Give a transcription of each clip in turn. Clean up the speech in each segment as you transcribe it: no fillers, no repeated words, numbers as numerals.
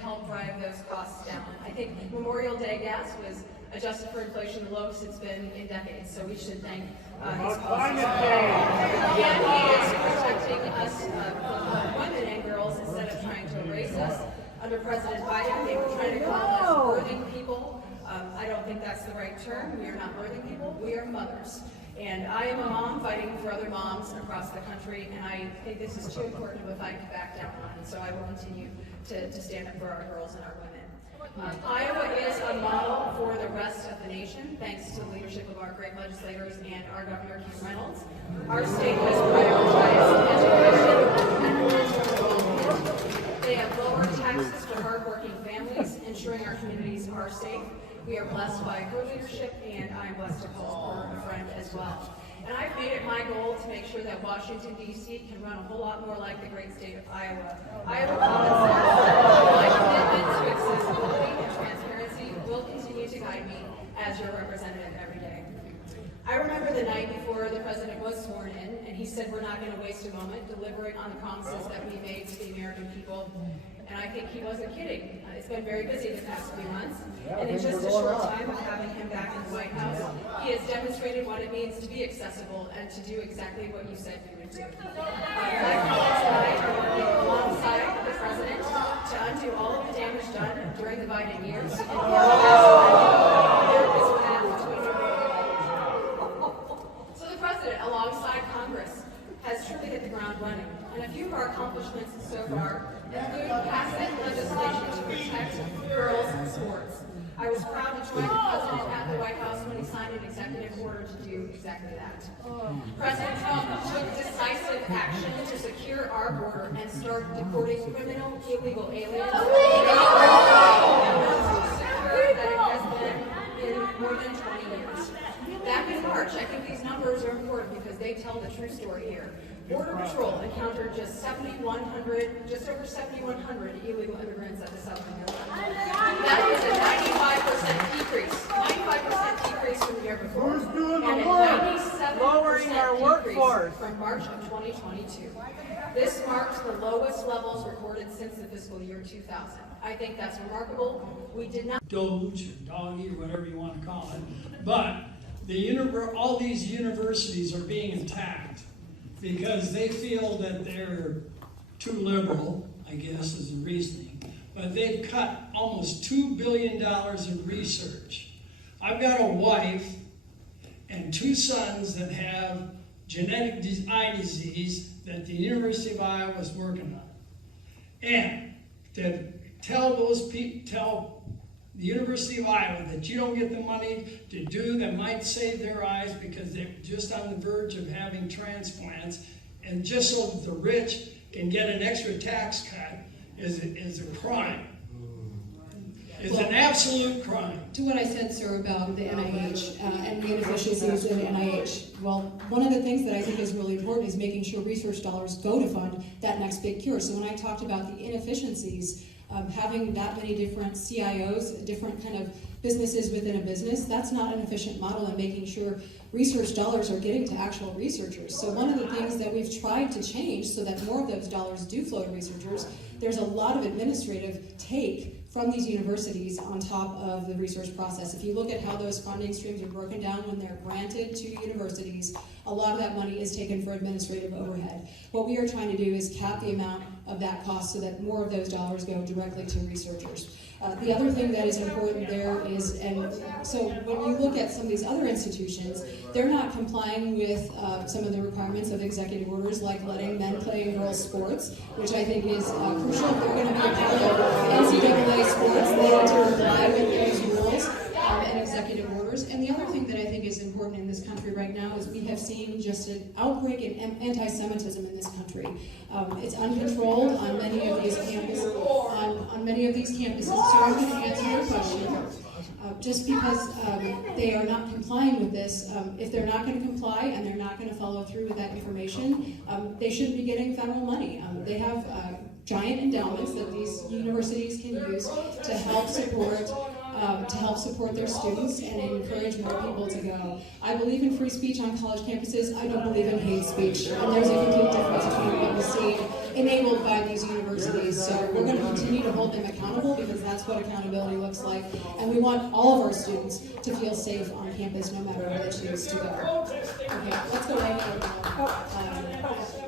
help drive those costs down. I think Memorial Day gas was adjusted for inflation the lowest it's been in decades, so we should thank his policies. And he is protecting us, women and girls, instead of trying to erase us. Under President Biden, they were trying to call us birthing people. I don't think that's the right term. We are not birthing people, we are mothers. And I am a mom fighting for other moms across the country, and I think this is too important of a fight to back down on, and so I will continue to stand up for our girls and our women. Iowa is a model for the rest of the nation, thanks to the leadership of our great legislators and our Governor, Keith Reynolds. Our state has prioritized education and rural. They have lower taxes for hardworking families, ensuring our communities are safe. We are blessed by her leadership, and I am blessed to call her a friend as well. And I've made it my goal to make sure that Washington, D.C. can run a whole lot more like the great state of Iowa. Iowa common sense, my commitment to accessibility and transparency will continue to guide me as your representative every day. I remember the night before the president was sworn in, and he said we're not going to waste a moment delivering on the promises that we made to the American people. And I think he wasn't kidding. It's been very busy the past few months, and in just a short time of having him back in the White House, he has demonstrated what it means to be accessible and to do exactly what you said you would do. My colleagues and I are working alongside the president to undo all of the damage done during the Biden years and so the president, alongside Congress, has truly hit the ground running. And a few of our accomplishments so far include passing legislation to protect girls in sports. I was proud to join the president at the White House when he signed an executive order to do exactly that. President Trump took decisive action to secure our border and start deporting criminal illegal aliens. Secure that it has been in more than 20 years. Back in March, I think these numbers are important because they tell the true story here. Border Patrol encountered just over 7,100 illegal immigrants at the southern border. That is a 95% decrease. 95% decrease from the year before. Who's doing the and a work? 97% Lowering our workforce from March of 2022. This marks the lowest levels recorded since the fiscal year 2000. I think that's remarkable. We did not Doge or doggy or whatever you want to call it, but all these universities are being attacked because they feel that they're too liberal, I guess is the reasoning, but they've cut almost $2 billion in research. I've got a wife and two sons that have genetic eye disease that the University of Iowa is working on. And to tell the University of Iowa that you don't get the money to do that might save their eyes because they're just on the verge of having transplants, and just so that the rich can get an extra tax cut is a crime. It's an absolute crime. To what I said, sir, about the NIH and the inefficiencies in NIH, well, one of the things that I think is really important is making sure research dollars go to fund that next big cure. So when I talked about the inefficiencies, having that many different CIOs, different kind of businesses within a business, that's not an efficient model, and making sure research dollars are getting to actual researchers. So one of the things that we've tried to change so that more of those dollars do flow to researchers, there's a lot of administrative take from these universities on top of the research process. If you look at how those funding streams are broken down when they're granted to universities, a lot of that money is taken for administrative overhead. What we are trying to do is cap the amount of that cost so that more of those dollars go directly to researchers. The other thing that is important there is, and so when you look at some of these other institutions, they're not complying with some of the requirements of executive orders, like letting men play in girls' sports, which I think is crucial. If they're going to be a part of NCAA sports, they need to comply with those rules and executive orders. And the other thing that I think is important in this country right now is we have seen just an outbreak in anti-Semitism in this country. It's uncontrolled on many of these campuses. So I'm going to answer your question. Just because they are not complying with this, if they're not going to comply and they're not going to follow through with that information, they shouldn't be getting federal money. They have giant endowments that these universities can use to help support their students and encourage more people to go. I believe in free speech on college campuses. I don't believe in hate speech. And there's a complete difference between what we see enabled by these universities. So we're going to continue to hold them accountable because that's what accountability looks like. And we want all of our students to feel safe on campus no matter where they choose to go. Okay, let's go ahead and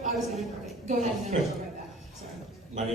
I was going to go ahead and then we'll go right back. Sorry. My name